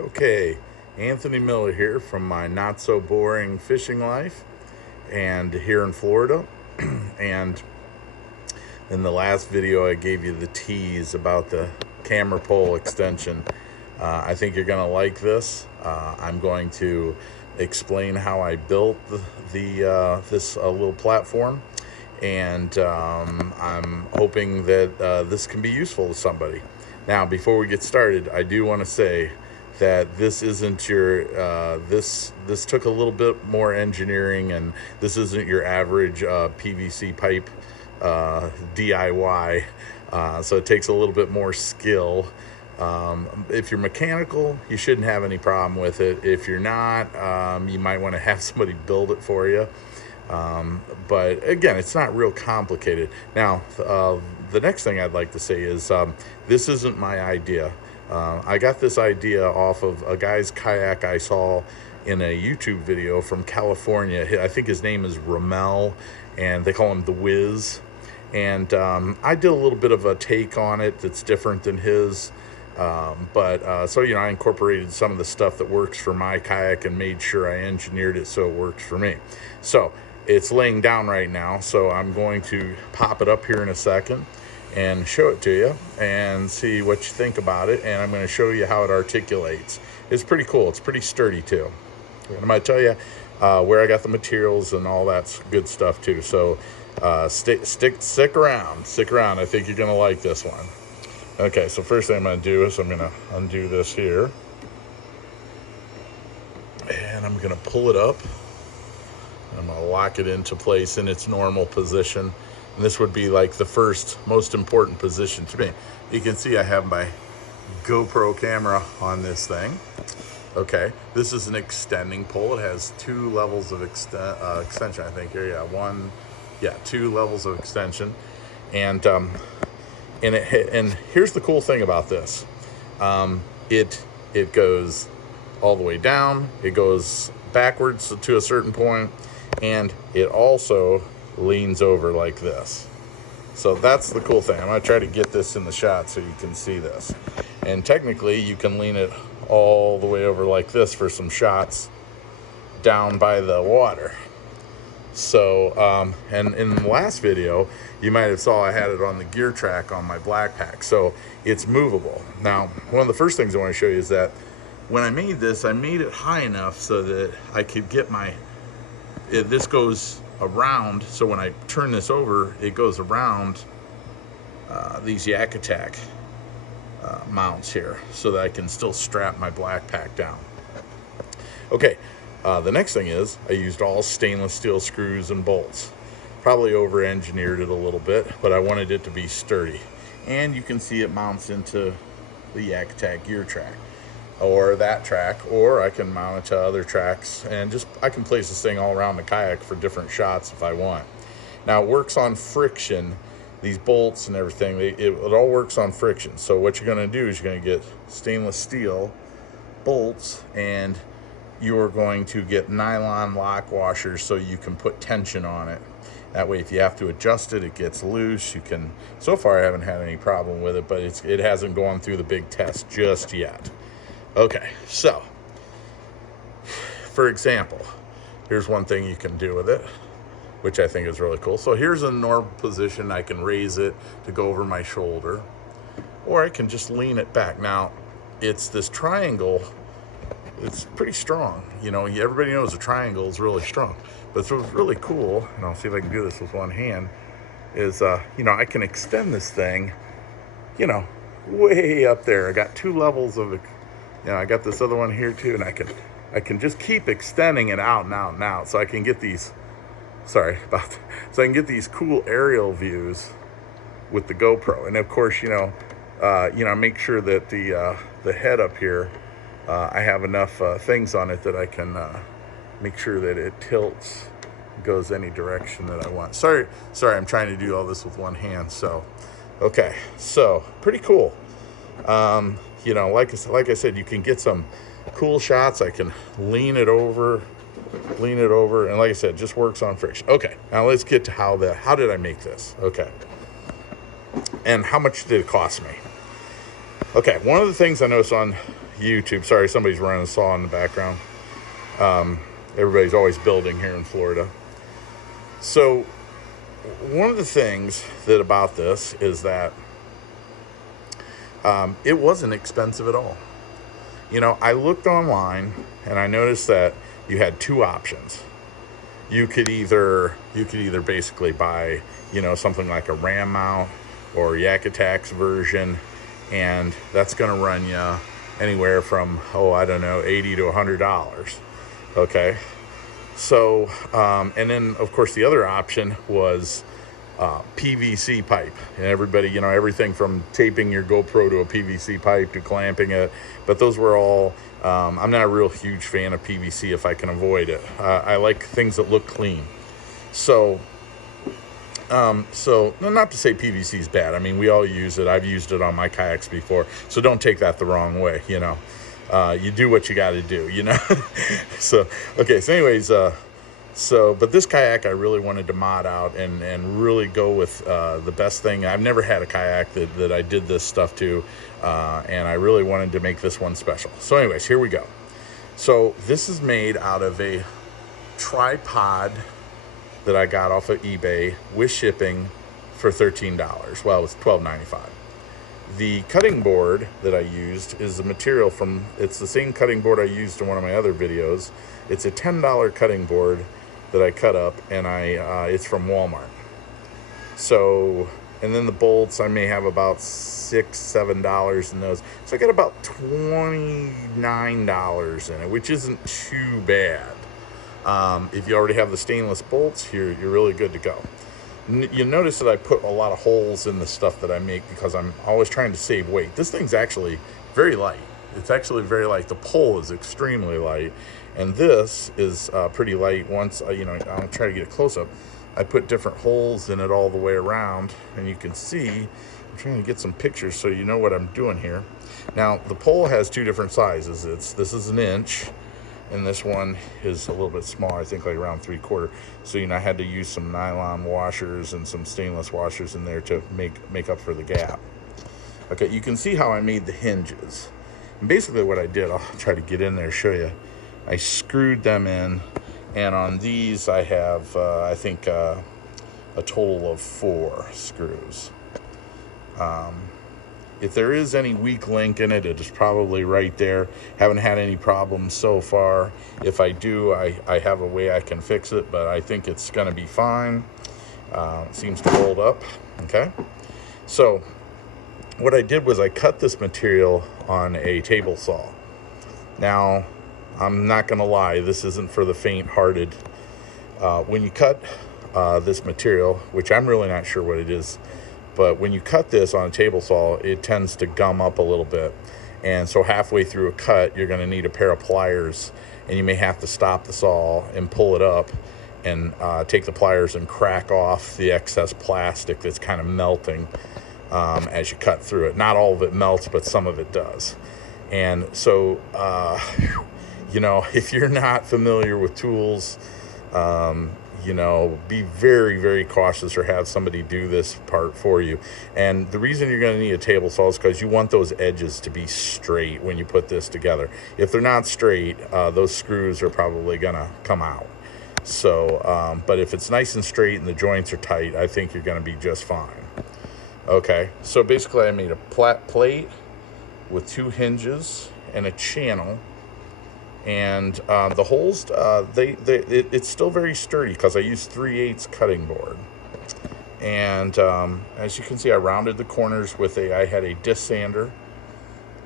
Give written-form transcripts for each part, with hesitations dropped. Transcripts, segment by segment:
Okay, Anthony Miller here from my not so boring fishing life and here in Florida. And in the last video, I gave you the tease about the camera pole extension. I think you're going to like this. I'm going to explain how I built this little platform, and I'm hoping that this can be useful to somebody. Now, before we get started, I do want to say that this isn't your this took a little bit more engineering, and this isn't your average PVC pipe DIY. So it takes a little bit more skill. If you're mechanical, you shouldn't have any problem with it. If you're not, you might want to have somebody build it for you. But again, it's not real complicated. Now, the next thing I'd like to say is this isn't my idea. I got this idea off of a guy's kayak I saw in a YouTube video from California. I think his name is Ramel, and they call him The Wiz. And I did a little bit of a take on it that's different than his. So, I incorporated some of the stuff that works for my kayak and made sure I engineered it so it works for me. So it's laying down right now, so I'm going to pop it up here in a second and show it to you and see what you think about it. And I'm going to show you how it articulates. It's pretty cool. It's pretty sturdy too. And I'm going to tell you where I got the materials and all that good stuff too. So stick around. Stick around. I think you're going to like this one. Okay, so first thing I'm going to do is I'm going to undo this here. And I'm going to pull it up. I'm going to lock it into place in its normal position. And this would be like the first most important position to me. You can see I have my GoPro camera on this thing. Okay, this is an extending pole. It has two levels of extension, I think. Here, two levels of extension. And here's the cool thing about this. It goes all the way down. It goes backwards to a certain point, and it also leans over like this. So that's the cool thing. I'm going to try to get this in the shot so you can see this. And technically, you can lean it all the way over like this for some shots down by the water. So, and in the last video, you might have saw I had it on the gear track on my black pack. So it's movable. Now, one of the first things I want to show you is that when I made this, I made it high enough so that I could get this goes around. So when I turn this over, it goes around these Yak Attack mounts here so that I can still strap my black pack down. Okay. The next thing is I used all stainless steel screws and bolts. Probably over-engineered it a little bit, but I wanted it to be sturdy. And you can see it mounts into the Yak Attack gear track, or that track, or I can mount it to other tracks, and I can place this thing all around the kayak for different shots if I want. Now, it works on friction. These bolts and everything, it all works on friction. So what you're going to do is you're going to get stainless steel bolts, and you're going to get nylon lock washers so you can put tension on it. That way, if you have to adjust it, it gets loose. You can. So far, I haven't had any problem with it, but it hasn't gone through the big test just yet. Okay, so for example, here's one thing you can do with it, which I think is really cool. So here's a normal position. I can raise it to go over my shoulder, or I can just lean it back. Now, it's this triangle. It's pretty strong. Everybody knows a triangle is really strong. But what's really cool, and I'll see if I can do this with one hand, is, I can extend this thing, way up there. I got two levels of, I got this other one here too, and I can just keep extending it out and out and out. So I can get these, so I can get these cool aerial views with the GoPro. And of course, make sure that the head up here, I have enough things on it that I can make sure that it tilts, goes any direction that I want. Sorry, I'm trying to do all this with one hand. So, okay, so pretty cool. Like I said, you can get some cool shots. I can lean it over, and like I said, it just works on friction. Okay, now let's get to how did I make this? Okay, and how much did it cost me? Okay, one of the things I noticed on YouTube. Sorry, somebody's running a saw in the background. Everybody's always building here in Florida. So one of the things that about this is that it wasn't expensive at all. You know, I looked online and I noticed that you had two options. You could either basically buy, you know, something like a ram mount or Yak Attack's version, and that's going to run you anywhere from, I don't know, $80 to $100. Okay. So, and then of course the other option was PVC pipe, and everybody, you know, everything from taping your GoPro to a PVC pipe to clamping it, but those were all, I'm not a real huge fan of PVC if I can avoid it. I like things that look clean. So not to say PVC is bad. I mean, we all use it. I've used it on my kayaks before, so don't take that the wrong way, you know. You do what you got to do, you know. So, okay, so anyways, but this kayak I really wanted to mod out and really go with the best thing. I've never had a kayak that I did this stuff to, and I really wanted to make this one special. So anyways, here we go. So this is made out of a tripod that I got off of eBay with shipping for $13. Well, it was $12.95. The cutting board that I used is the material from, it's the same cutting board I used in one of my other videos. It's a $10 cutting board that I cut up, and it's from Walmart. So, and then the bolts, I may have about $6, $7 in those. So I got about $29 in it, which isn't too bad. If you already have the stainless bolts here, you're really good to go. You notice that I put a lot of holes in the stuff that I make because I'm always trying to save weight. This thing's actually very light. It's actually very light. The pole is extremely light, and this is pretty light. Once you know, I'll try to get a close-up. I put different holes in it all the way around, and you can see, I'm trying to get some pictures so you know what I'm doing here. Now, the pole has two different sizes. This is an inch, and this one is a little bit smaller, I think like around 3/4. So, you know, I had to use some nylon washers and some stainless washers in there to make up for the gap. Okay, you can see how I made the hinges. And basically what I did, I'll try to get in there and show you. I screwed them in, and on these I have, I think, a total of 4 screws. If there is any weak link in it, it is probably right there. Haven't had any problems so far. If I do, I have a way I can fix it, but I think it's going to be fine. It seems to hold up. Okay. So what I did was I cut this material on a table saw. Now, I'm not going to lie, this isn't for the faint-hearted. When you cut this material, which I'm really not sure what it is, but when you cut this on a table saw, it tends to gum up a little bit. And so halfway through a cut, you're going to need a pair of pliers, and you may have to stop the saw and pull it up and take the pliers and crack off the excess plastic that's kind of melting as you cut through it. Not all of it melts, but some of it does. And so, you know, if you're not familiar with tools, you know, be very, very cautious or have somebody do this part for you. And the reason you're going to need a table saw is because you want those edges to be straight when you put this together. If they're not straight, those screws are probably going to come out. So, but if it's nice and straight and the joints are tight, I think you're going to be just fine. Okay, so basically I made a flat plate with 2 hinges and a channel. And the holes, it's still very sturdy because I used 3/8 cutting board. And as you can see, I rounded the corners with I had a disc sander.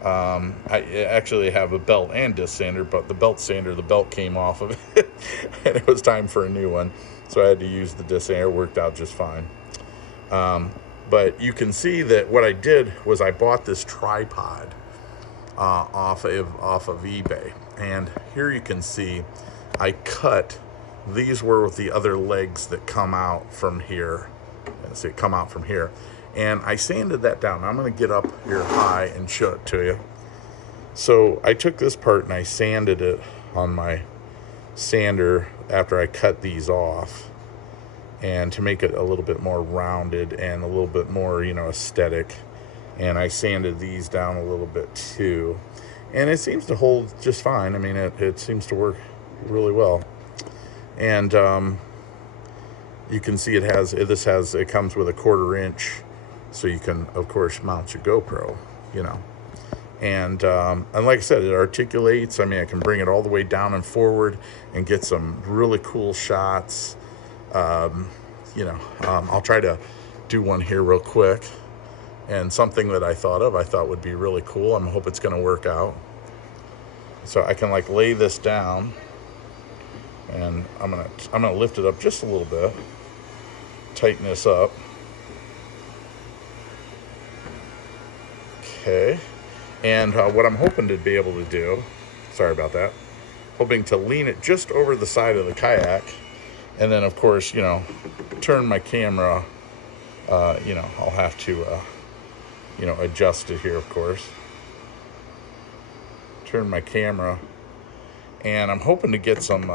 I actually have a belt and disc sander, but the belt came off of it, and it was time for a new one. So I had to use the disc sander. It worked out just fine. But you can see that what I did was I bought this tripod off of eBay. And here you can see I cut, these were the other legs that come out from here. See, come out from here. And I sanded that down. I'm going to get up here high and show it to you. So I took this part and I sanded it on my sander after I cut these off, and to make it a little bit more rounded and a little bit more, you know, aesthetic. And I sanded these down a little bit too. and it seems to hold just fine. I mean, it seems to work really well. And you can see it comes with a 1/4 inch, so you can of course mount your GoPro, you know. And like I said, it articulates. I mean, I can bring it all the way down and forward and get some really cool shots. You know, I'll try to do one here real quick. And something that I thought would be really cool. I hope it's going to work out. So I can like lay this down, and I'm gonna lift it up just a little bit, tighten this up. Okay. And what I'm hoping to be able to do, sorry about that, hoping to lean it just over the side of the kayak, and then of course, you know, turn my camera, you know, I'll have to, you know, adjust it here, of course. Turn my camera, and I'm hoping to get some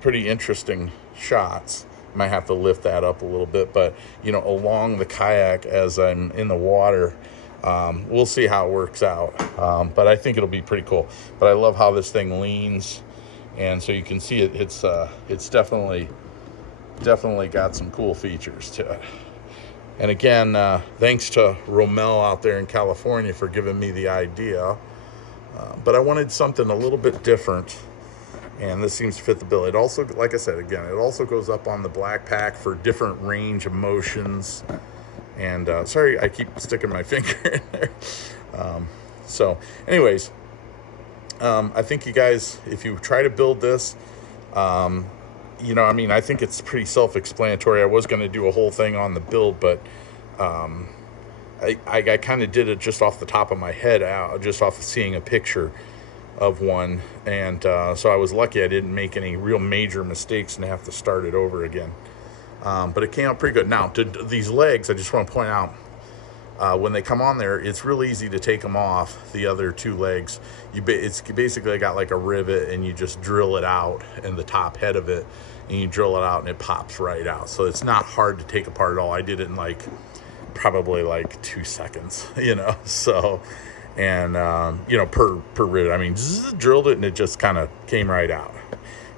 pretty interesting shots. Might have to lift that up a little bit, but, you know, along the kayak as I'm in the water, we'll see how it works out. But I think it'll be pretty cool. But I love how this thing leans, and so you can see it's definitely got some cool features to it. And again, thanks to Romel out there in California for giving me the idea. But I wanted something a little bit different, and this seems to fit the bill. It also, like I said, again, it also goes up on the black pack for different range of motions. And sorry, I keep sticking my finger in there. So anyways, I think you guys, if you try to build this, you know, I mean, I think it's pretty self-explanatory. I was going to do a whole thing on the build, but I kind of did it just off the top of my head, just off of seeing a picture of one. And so I was lucky I didn't make any real major mistakes and have to start it over again. But it came out pretty good. Now, to these legs, I just want to point out, when they come on there, it's real easy to take them off, the other two legs. It's basically got like a rivet, and you just drill it out in the top head of it, and you drill it out, and it pops right out. So it's not hard to take apart at all. I did it in like probably like 2 seconds, you know. So, and you know, per rivet, I mean, drilled it, and it just kind of came right out.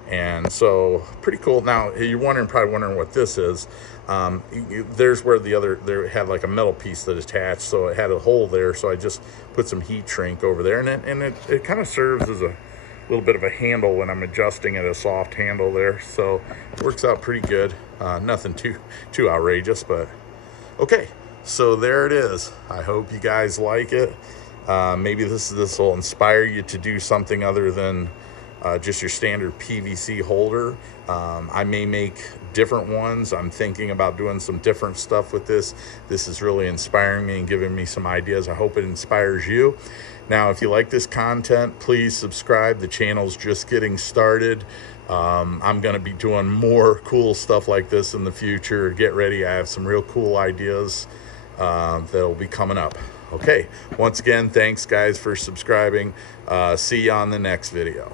And so pretty cool. Now you're probably wondering what this is. There's where there had like a metal piece that attached, so it had a hole there. So I just put some heat shrink over there, and it kind of serves as a little bit of a handle when I'm adjusting it, a soft handle there. So it works out pretty good. Nothing too outrageous, but okay. So there it is. I hope you guys like it. Maybe this will inspire you to do something other than just your standard PVC holder. I may make different ones. I'm thinking about doing some different stuff with this. This is really inspiring me and giving me some ideas. I hope it inspires you. Now, if you like this content, please subscribe. The channel's just getting started. I'm going to be doing more cool stuff like this in the future. Get ready. I have some real cool ideas that'll be coming up. Okay. Once again, thanks guys for subscribing. See you on the next video.